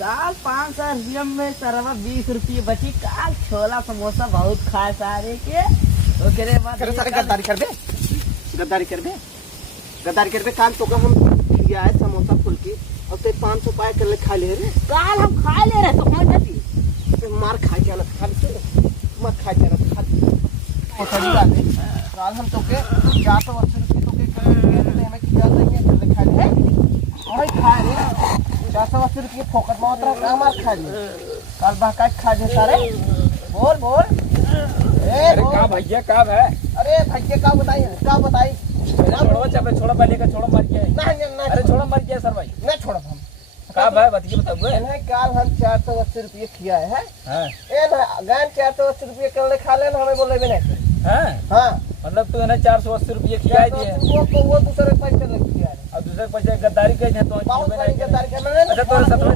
काल 500 रुपये में सरवा 20 रुपये बची। काल छोला समोसा बहुत खाए सारे के। ओकरे बाद सारे गद्दारी कर बे काल तो हम लिया है समोसा फुल्की और ते 500 पाए कर ले खा ले रे। काल हम खा ले रहे तो कौन जाती मार खा के ना खा ले मत खा के ना खा काल हम तो के 480 रुपये तो के कर ले हमें किया नहीं है कर ले खा ले और खा ले 480 रुपये फोकट में उतरा का मार खा ले काल बाका खा जे सारे बोल अरे का भैया का है? अरे भैया का बताई छोड़ो चाहे छोड़ो पहले का छोड़ो मर गया। नहीं अरे छोड़ो मर गया सर भाई। नहीं छोड़ो हम का भाई बताइए बताओ। इन्हें काल हम 480 रुपये खिया है हाँ ए ना गान 480 रुपये कर ले खा ले ना हमें बोले भी नहीं हाँ मतलब तू है 480 रुपये खिला दिए वो दूसरे पैसे लग गया और दूसरे पैसे गद्दारी कह तो बहुत गद्दारी कर अच्छा तो